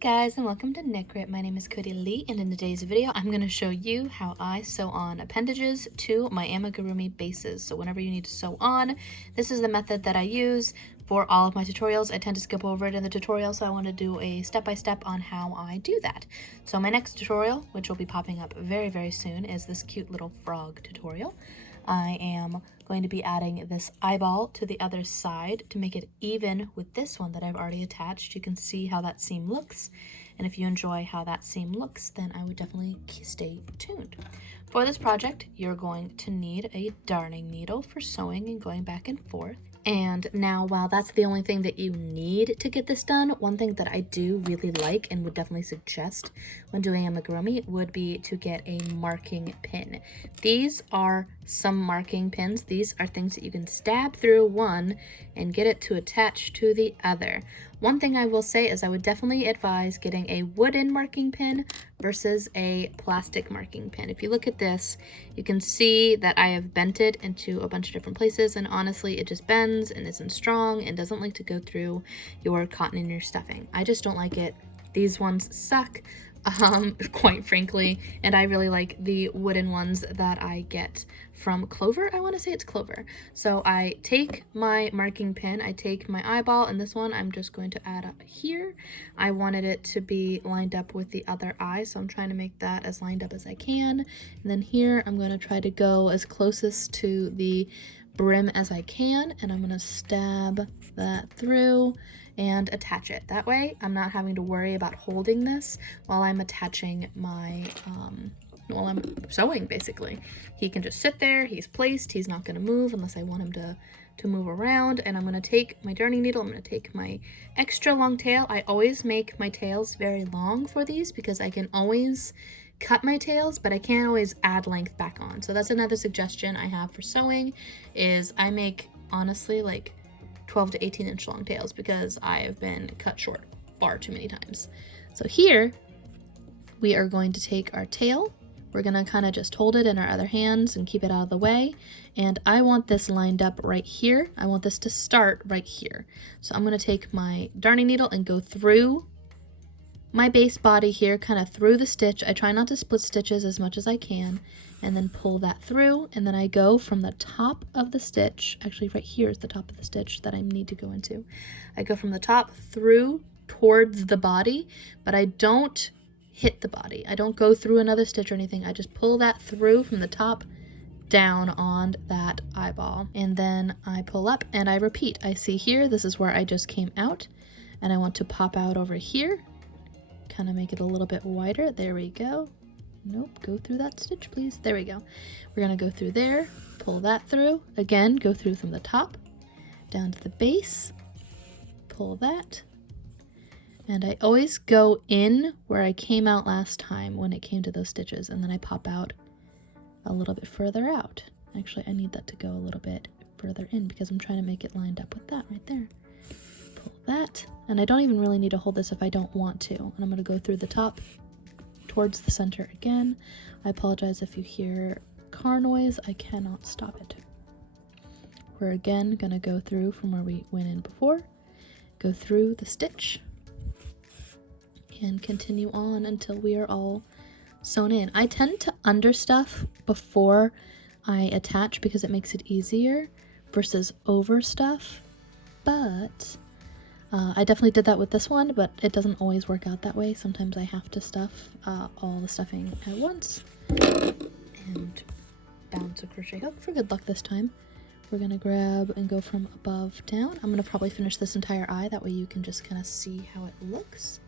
guys, and welcome to Knit Grit. My name is Cody Lee, and in today's video I'm going to show you how I sew on appendages to my amigurumi bases. So whenever you need to sew on, this is the method that I use for all of my tutorials. I tend to skip over it in the tutorial, so I want to do a step-by-step on how I do that. So my next tutorial, which will be popping up very soon, is this cute little frog tutorial. I am going to be adding this eyeball to the other side to make it even with this one that I've already attached. You can see how that seam looks, and if you enjoy how that seam looks, then I would definitely stay tuned. For this project, you're going to need a darning needle for sewing and going back and forth. And now, while that's the only thing that you need to get this done, one thing that I do really like and would definitely suggest when doing amigurumi would be to get a marking pin. These are some marking pins. These are things that you can stab through one and get it to attach to the other. One thing I will say is I would definitely advise getting a wooden marking pin versus a plastic marking pin. If you look at this, you can see that I have bent it into a bunch of different places, and honestly it just bends and isn't strong and doesn't like to go through your cotton and your stuffing. I just don't like it. These ones suck, quite frankly, and I really like the wooden ones that I get from Clover. I want to say it's Clover. So I take my marking pin, I take my eyeball, and this one I'm just going to add up here. I wanted it to be lined up with the other eye, so I'm trying to make that as lined up as I can. And then here I'm going to try to go as closest to the brim as I can, and I'm going to stab that through and attach it. That way I'm not having to worry about holding this while I'm attaching my while I'm sewing. Basically, he can just sit there, he's placed, he's not going to move unless I want him to move around. And I'm going to take my darning needle, I'm going to take my extra long tail. I always make my tails very long for these because I can always cut my tails, but I can't always add length back on. So that's another suggestion I have for sewing, is I make honestly like 12 to 18 inch long tails because I have been cut short far too many times. So here we are going to take our tail, we're gonna kind of just hold it in our other hands and keep it out of the way, and I want this lined up right here. I want this to start right here. So I'm gonna take my darning needle and go through my base body here, kind of through the stitch. I try not to split stitches as much as I can, and then pull that through, and then I go from the top of the stitch, actually right here is the top of the stitch that I need to go into. I go from the top through towards the body, but I don't hit the body. I don't go through another stitch or anything. I just pull that through from the top down on that eyeball, and then I pull up and I repeat. I see here, this is where I just came out, and I want to pop out over here, kind of make it a little bit wider. There we go. Nope, go through that stitch, please. There we go. We're gonna go through there, pull that through, again, go through from the top down to the base, pull that, and I always go in where I came out last time when it came to those stitches, and then I pop out a little bit further out. Actually, I need that to go a little bit further in because I'm trying to make it lined up with that right there. Pull that, and I don't even really need to hold this if I don't want to. And I'm going to go through the top towards the center again. I apologize if you hear car noise. I cannot stop it. We're again going to go through from where we went in before, go through the stitch, and continue on until we are all sewn in. I tend to understuff before I attach because it makes it easier versus overstuff, but I definitely did that with this one, but it doesn't always work out that way. Sometimes I have to stuff all the stuffing at once and bounce a crochet hook for good luck this time. We're gonna grab and go from above down. I'm gonna probably finish this entire eye, that way you can just kind of see how it looks.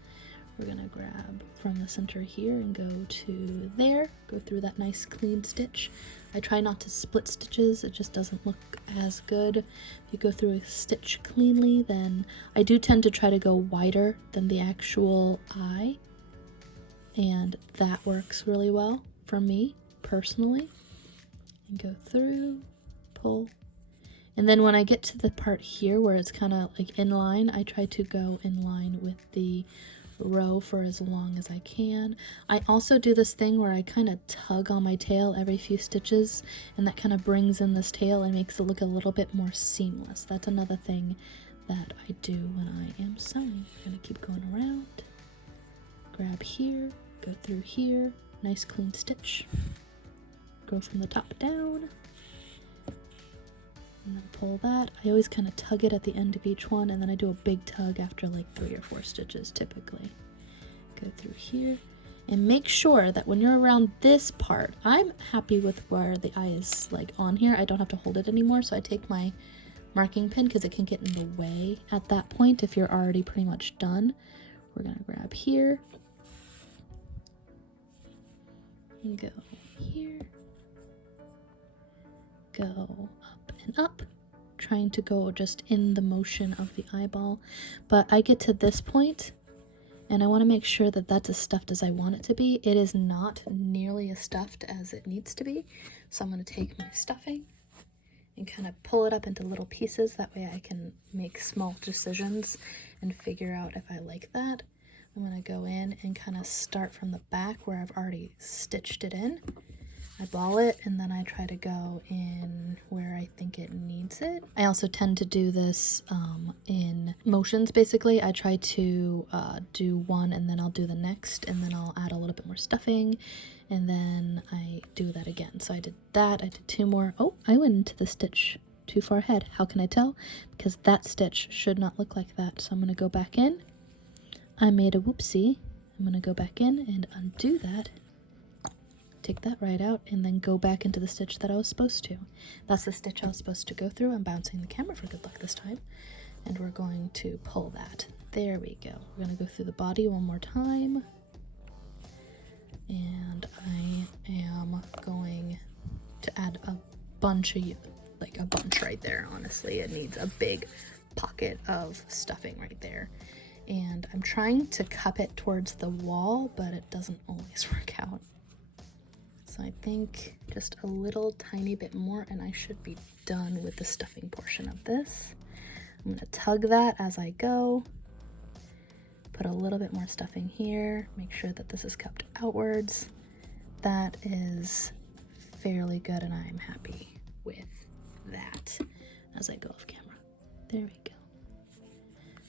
We're gonna grab from the center here and go to there, go through that nice clean stitch. I try not to split stitches, it just doesn't look as good. If you go through a stitch cleanly, then I do tend to try to go wider than the actual eye, and that works really well for me personally. And go through, pull, and then when I get to the part here where it's kind of like in line, I try to go in line with the row for as long as I can. I also do this thing where I kind of tug on my tail every few stitches, and that kind of brings in this tail and makes it look a little bit more seamless. That's another thing that I do when I am sewing. I'm gonna keep going around, grab here, go through here, nice clean stitch. Go from the top down. And then pull that. I always kind of tug it at the end of each one, and then I do a big tug after like 3 or 4 stitches typically. Go through here. And make sure that when you're around this part, I'm happy with where the eye is like on here. I don't have to hold it anymore, so I take my marking pin because it can get in the way at that point if you're already pretty much done. We're gonna grab here and go here, go up and up, trying to go just in the motion of the eyeball. But I get to this point and I want to make sure that that's as stuffed as I want it to be. It is not nearly as stuffed as it needs to be. So I'm going to take my stuffing and kind of pull it up into little pieces. That way I can make small decisions and figure out if I like that. I'm going to go in and kind of start from the back where I've already stitched it in. I ball it and then I try to go in where I think it needs it. I also tend to do this in motions basically. I try to do one and then I'll do the next and then I'll add a little bit more stuffing and then I do that again. So I did that, I did 2 more. Oh, I went into the stitch too far ahead. How can I tell? Because that stitch should not look like that. So I'm going to go back in. I made a whoopsie. I'm going to go back in and undo that. Take that right out and then go back into the stitch that I was supposed to. That's the stitch I was supposed to go through. I'm bouncing the camera for good luck this time. And we're going to pull that. There we go. We're going to go through the body one more time. And I am going to add a bunch of, like a bunch right there, honestly. It needs a big pocket of stuffing right there. And I'm trying to cup it towards the wall, but it doesn't always work out. So I think just a little tiny bit more and I should be done with the stuffing portion of this. I'm going to tug that as I go. Put a little bit more stuffing here. Make sure that this is cupped outwards. That is fairly good and I'm happy with that as I go off camera. There we go.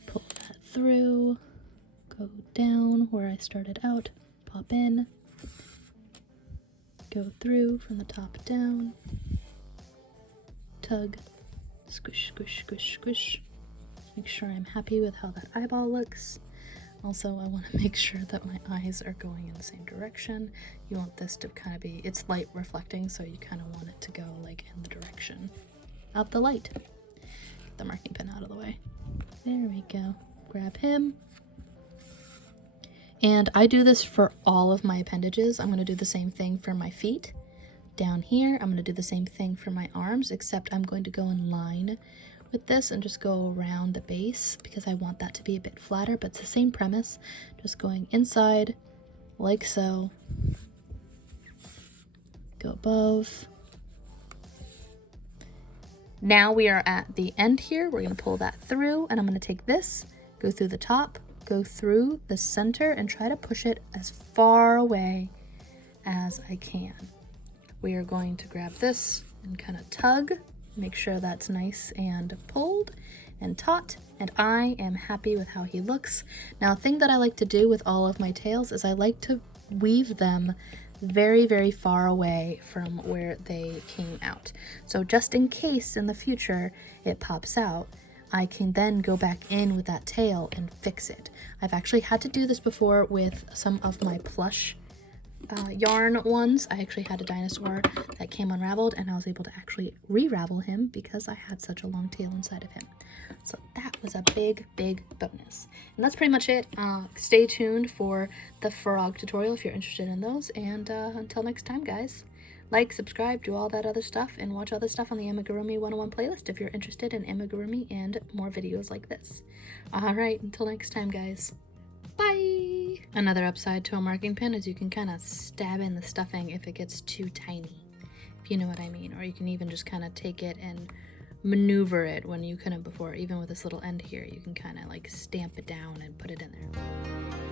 Pull that through. Go down where I started out. Pop in. Go through from the top down, tug, squish, squish, squish, squish. Make sure I'm happy with how that eyeball looks. Also, I want to make sure that my eyes are going in the same direction. You want this to kind of be, it's light reflecting, so you kind of want it to go like in the direction of the light. Get the marking pin out of the way. There we go. Grab him. And I do this for all of my appendages. I'm going to do the same thing for my feet. Down here, I'm going to do the same thing for my arms, except I'm going to go in line with this and just go around the base because I want that to be a bit flatter, but it's the same premise. Just going inside, like so. Go above. Now we are at the end here. We're going to pull that through, and I'm going to take this, go through the top, go through the center and try to push it as far away as I can. We are going to grab this and kind of tug, make sure that's nice and pulled and taut, and I am happy with how he looks. Now, a thing that I like to do with all of my tails is I like to weave them very, very far away from where they came out. So just in case in the future it pops out, I can then go back in with that tail and fix it. I've actually had to do this before with some of my plush yarn ones. I actually had a dinosaur that came unraveled and I was able to actually re-ravel him because I had such a long tail inside of him. So that was a big, big bonus. And that's pretty much it. Stay tuned for the frog tutorial if you're interested in those. And until next time, guys. Like, subscribe, do all that other stuff, and watch other stuff on the Amigurumi 101 playlist if you're interested in amigurumi and more videos like this. Alright, until next time, guys. Bye! Another upside to a marking pin is you can kind of stab in the stuffing if it gets too tiny, if you know what I mean. Or you can even just kind of take it and maneuver it when you couldn't before. Even with this little end here, you can kind of like stamp it down and put it in there.